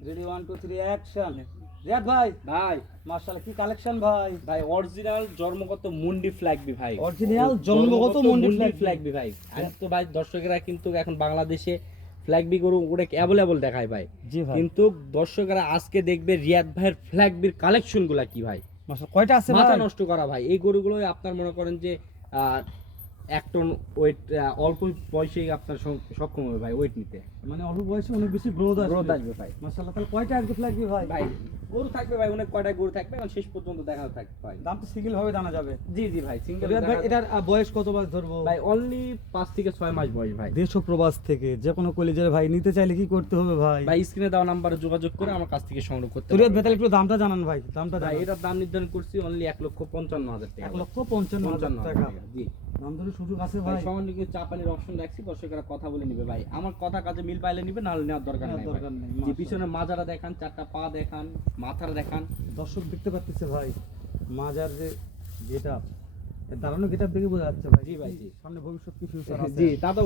Ready one two three action Riyad ভাই? ভাই। Martial কি কালেকশন ভাই? ভাই অরিজিনাল জন্মগত মুন্ডি ফ্ল্যাগ বি ভাই। অরিজিনাল জন্মগত মন্ডি ফ্ল্যাগ বি। ভাই। তো ভাই দর্শকেরা কিন্তু এখন বাংলাদেশে ফ্ল্যাগ বি গরু ওটা অ্যাভেলেবল দেখায় ভাই? কিন্তু দর্শকেরা আজকে দেখবে রিয়াদ ভাইয়ের ফ্ল্যাগ বির কালেকশনগুলা কি ভাই? মার্শাল কয়টা আছে মাথা নষ্ট করা ভাই। এই গরুগুলো আপনার মনে করেন যে আহ, এক টন ওয়েট অল্প বয়সেই আপনার সক্ষম হবে ভাই ওয়েট নিতে। মানে অল্প বয়সে অনেক বেশি গ্রোথ আসবে। গ্রোথ আসবে ভাই। মার্শাল তাহলে কয়টা আজকে ফ্ল্যাগ ভাই? ভাই গরু থাকবে ভাই অনেক কয়টা গরু থাকবে এখন শেষ পর্যন্ত দেখা থাকবে ভাই দাম তো সিঙ্গেল ভাবে জানা যাবে। জি জি ভাই সিঙ্গেল ভাই এটার বয়স কত মাস ধরবো? ভাই অনলি পাঁচ থেকে ছয় মাস বয়স ভাই। দেশ প্রবাস থেকে যে কোনো কলেজের ভাই নিতে চাইলে কি করতে হবে ভাই? ভাই স্ক্রিনে দেওয়া নাম্বারে যোগাযোগ করে আমার কাছ থেকে সংগ্রহ করতে রিয়াদ ভাই তাহলে একটু দামটা জানান ভাই দামটা ভাই এটার দাম নির্ধারণ করছি অনলি এক লক্ষ পঞ্চান্ন হাজার টাকা। এক লক্ষ পঞ্চান্ন হাজার টাকা জি। দাম ধরে সুযোগ আছে ভাই। সামান্য কিছু চা পানির অপশন রাখছি দর্শকেরা কথা বলে নিবে ভাই। আমার কথা কাজে মিল পাইলে নিবে নাহলে নেওয়ার দরকার নেই দরকার নেই, যে পিছনে মাজারা দেখান চারটা পা দেখান মাথার দেখান। দর্শক দেখতে পাচ্ছে ভাই মাজার যে আপ দাঁড়ানো গেট আপ দেখে বোঝা যাচ্ছে ভাই জি ভাই, জি। সামনে ভবিষ্যৎ কি ফিউচার আছে জি তা তো